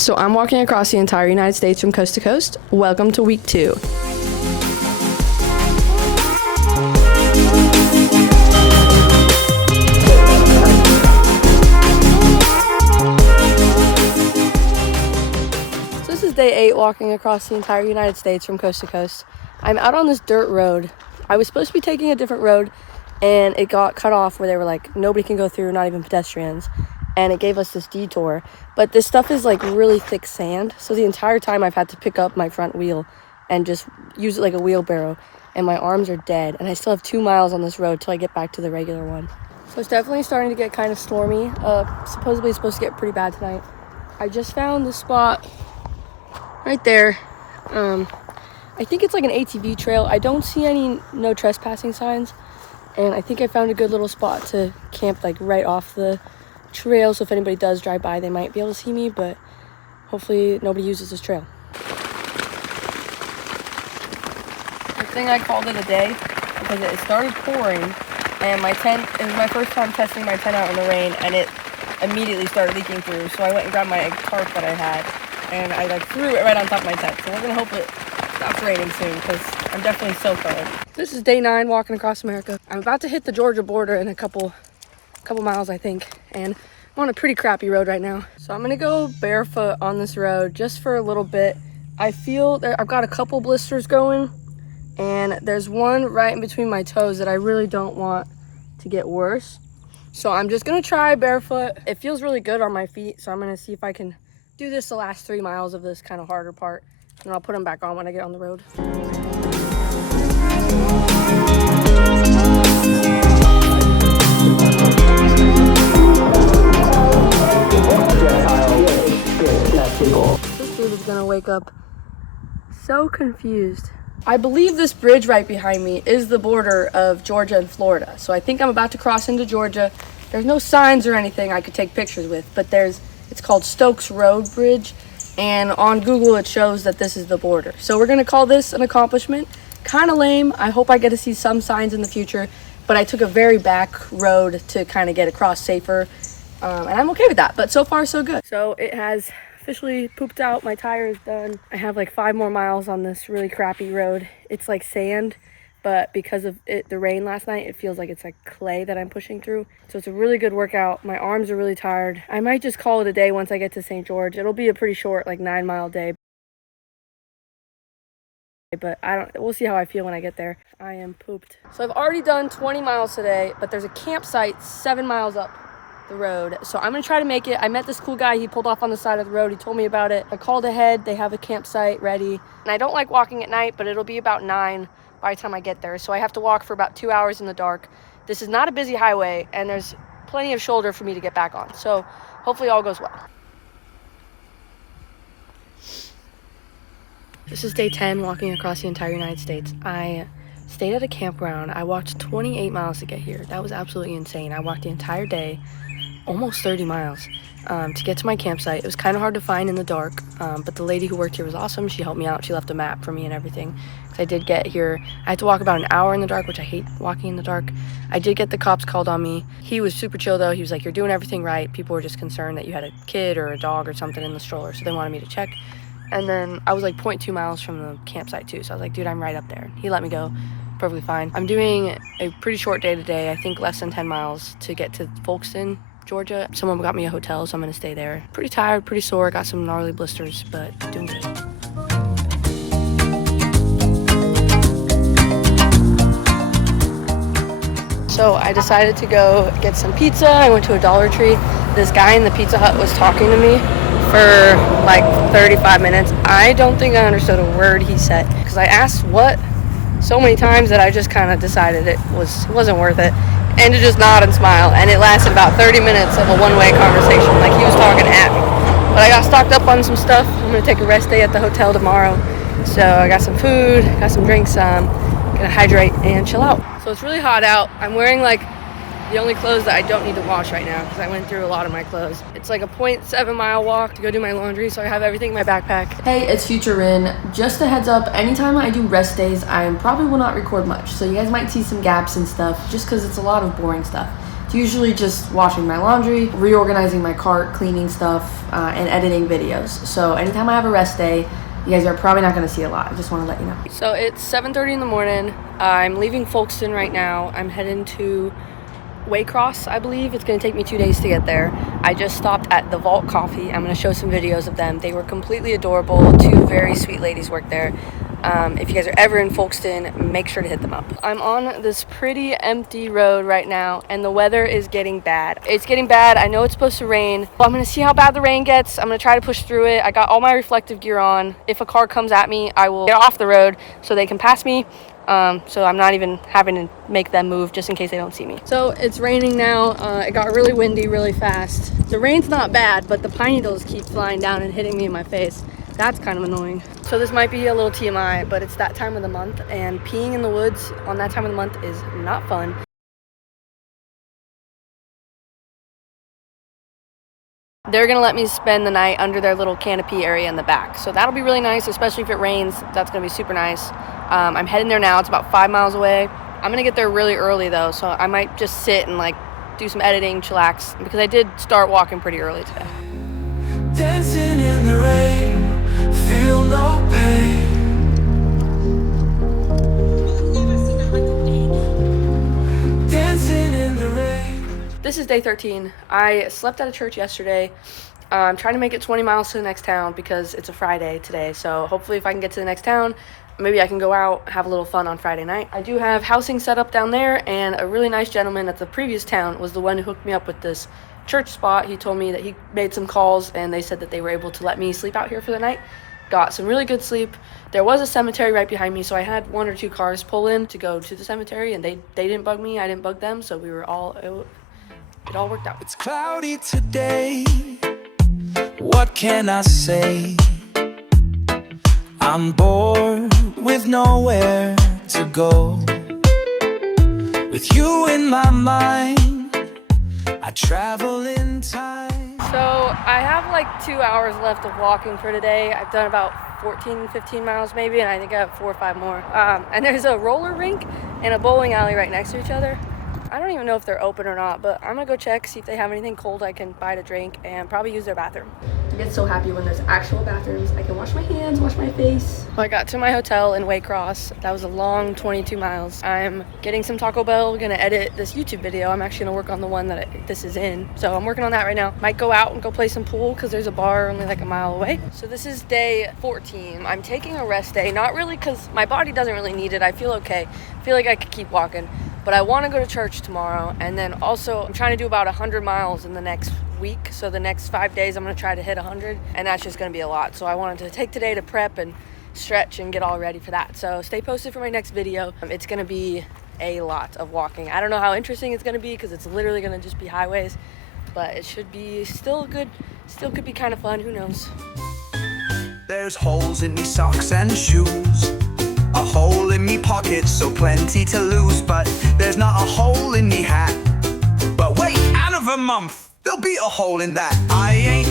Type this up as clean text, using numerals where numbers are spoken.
So I'm walking across the entire United States from coast to coast. Welcome to week 2. So this is day 8 walking across the entire United States from coast to coast. I'm out on this dirt road. I was supposed to be taking a different road and it got cut off where they were like, nobody can go through, not even pedestrians. And it gave us this detour, but this stuff is like really thick sand, so the entire time I've had to pick up my front wheel and just use it like a wheelbarrow, and my arms are dead, and I still have 2 miles on this road till I get back to the regular one. So it's definitely starting to get kind of stormy. Supposedly it's supposed to get pretty bad tonight. I just found the spot right there. I think it's like an ATV trail. I don't see any no trespassing signs, and I think I found a good little spot to camp like right off the trail, so if anybody does drive by they might be able to see me, but hopefully nobody uses this trail. Good thing I called it a day because it started pouring and my tent, it was my first time testing my tent out in the rain, and it immediately started leaking through, so I went and grabbed my tarp that I had and I like threw it right on top of my tent. So we're gonna hope it stops raining soon because I'm definitely soaked already. This is day 9 walking across America. I'm about to hit the Georgia border in a couple miles, I think, and I'm on a pretty crappy road right now. So I'm gonna go barefoot on this road just for a little bit. I feel that I've got a couple blisters going, and there's one right in between my toes that I really don't want to get worse. So I'm just gonna try barefoot. It feels really good on my feet, so I'm gonna see if I can do this the last 3 miles of this kind of harder part, and I'll put them back on when I get on the road. This dude is gonna wake up so confused. I believe this bridge right behind me is the border of Georgia and Florida. So I think I'm about to cross into Georgia. There's no signs or anything I could take pictures with, but it's called Stokes Road Bridge, and on Google it shows that this is the border. So we're gonna call this an accomplishment. Kind of lame. I hope I get to see some signs in the future, but I took a very back road to kind of get across safer. And I'm okay with that, but so far so good. So it has officially pooped out. My tire is done. I have like 5 more miles on this really crappy road. It's like sand, but because of the rain last night, it feels like it's like clay that I'm pushing through. So it's a really good workout. My arms are really tired. I might just call it a day once I get to St. George. It'll be a pretty short, like 9-mile day, but we'll see how I feel when I get there. I am pooped. So I've already done 20 miles today, but there's a campsite 7 miles up the road, so I'm gonna try to make it. I met this cool guy. He pulled off on the side of the road. He told me about it. I called ahead. They have a campsite ready, and I don't like walking at night, but it'll be about 9 by the time I get there, so I have to walk for about 2 hours in the dark. This is not a busy highway, and there's plenty of shoulder for me to get back on, so hopefully all goes well. This is day 10 walking across the entire United States. I stayed at a campground. I walked 28 miles to get here. That was absolutely insane. I walked the entire day, almost 30 miles, to get to my campsite. It was kind of hard to find in the dark, but the lady who worked here was awesome. She helped me out. She left a map for me and everything. Because I did get here, I had to walk about an hour in the dark, which I hate walking in the dark. I did get the cops called on me. He was super chill though. He was like, you're doing everything right. People were just concerned that you had a kid or a dog or something in the stroller, so they wanted me to check. And then I was like 0.2 miles from the campsite too, so I was like, dude, I'm right up there. He let me go. Perfectly fine. I'm doing a pretty short day today. I think less than 10 miles to get to Folkston, Georgia. Someone got me a hotel, so I'm gonna stay there. Pretty tired, pretty sore, got some gnarly blisters, but doing good. So I decided to go get some pizza. I went to a Dollar Tree. This guy in the Pizza Hut was talking to me for like 35 minutes. I don't think I understood a word he said because I asked what so many times that I just kind of decided it wasn't worth it, and to just nod and smile, and it lasted about 30 minutes of a one-way conversation, like he was talking at me. But I got stocked up on some stuff. I'm gonna take a rest day at the hotel tomorrow, so I got some food, got some drinks, gonna hydrate and chill out. So it's really hot out. I'm wearing like the only clothes that I don't need to wash right now because I went through a lot of my clothes. It's like a 0.7 mile walk to go do my laundry, so I have everything in my backpack. Hey, it's Future Rin. Just a heads up, anytime I do rest days, I probably will not record much, so you guys might see some gaps and stuff just because it's a lot of boring stuff. It's usually just washing my laundry, reorganizing my cart, cleaning stuff, and editing videos. So anytime I have a rest day, you guys are probably not going to see a lot. I just want to let you know. So it's 7:30 in the morning. I'm leaving Folkston right now. I'm heading to Waycross, I believe. It's going to take me 2 days to get there. I just stopped at the Vault Coffee. I'm going to show some videos of them. They were completely adorable. Two very sweet ladies work there. If you guys are ever in Folkston, make sure to hit them up. I'm on this pretty empty road right now, and the weather is getting bad. It's getting bad. I know it's supposed to rain. Well, I'm going to see how bad the rain gets. I'm going to try to push through it. I got all my reflective gear on. If a car comes at me, I will get off the road so they can pass me. So I'm not even having to make them move just in case they don't see me. So it's raining now. It got really windy really fast. The rain's not bad, but the pine needles keep flying down and hitting me in my face. That's kind of annoying. So this might be a little TMI, but it's that time of the month, and peeing in the woods on that time of the month is not fun. They're gonna let me spend the night under their little canopy area in the back. So that'll be really nice, especially if it rains. That's gonna be super nice. I'm heading there now. It's about 5 miles away. I'm gonna get there really early though, so I might just sit and like do some editing, chillax, because I did start walking pretty early today. Dancing in the rain, feel no pain. Dancing in the rain. This is day 13. I slept at a church yesterday. I'm trying to make it 20 miles to the next town because it's a Friday today. So hopefully if I can get to the next town, maybe I can go out, have a little fun on Friday night. I do have housing set up down there, and a really nice gentleman at the previous town was the one who hooked me up with this church spot. He told me that he made some calls and they said that they were able to let me sleep out here for the night. Got some really good sleep. There was a cemetery right behind me, so I had 1 or 2 cars pull in to go to the cemetery, and they didn't bug me, I didn't bug them, so we were all, it all worked out. It's cloudy today. What can I say? I'm bored with nowhere to go. With you in my mind, I travel in time. So I have like 2 hours left of walking for today. I've done about 15 miles maybe, and I think I have 4 or 5 more. And there's a roller rink and a bowling alley right next to each other. I don't even know if they're open or not, but I'm gonna go check, see if they have anything cold I can buy to drink, and probably use their bathroom. I get so happy when there's actual bathrooms. I can wash my hands, wash my face. Well, I got to my hotel in Waycross. That was a long 22 miles. I'm getting some Taco Bell, gonna edit this YouTube video. I'm actually gonna work on the one that this is in. So I'm working on that right now. Might go out and go play some pool because there's a bar only like a mile away. So this is day 14. I'm taking a rest day, not really because my body doesn't really need it. I feel okay. I feel like I could keep walking. But I want to go to church tomorrow, and then also I'm trying to do about 100 miles in the next week. So the next 5 days I'm going to try to hit 100, and that's just going to be a lot. So I wanted to take today to prep and stretch and get all ready for that. So stay posted for my next video. It's going to be a lot of walking. I don't know how interesting it's going to be because it's literally going to just be highways, but it should be still good. Still could be kind of fun. Who knows? There's holes in me socks and shoes, a hole in me pocket, so plenty to lose. But there's not a hole in me hat. But wait, end of a month, there'll be a hole in that. I ain't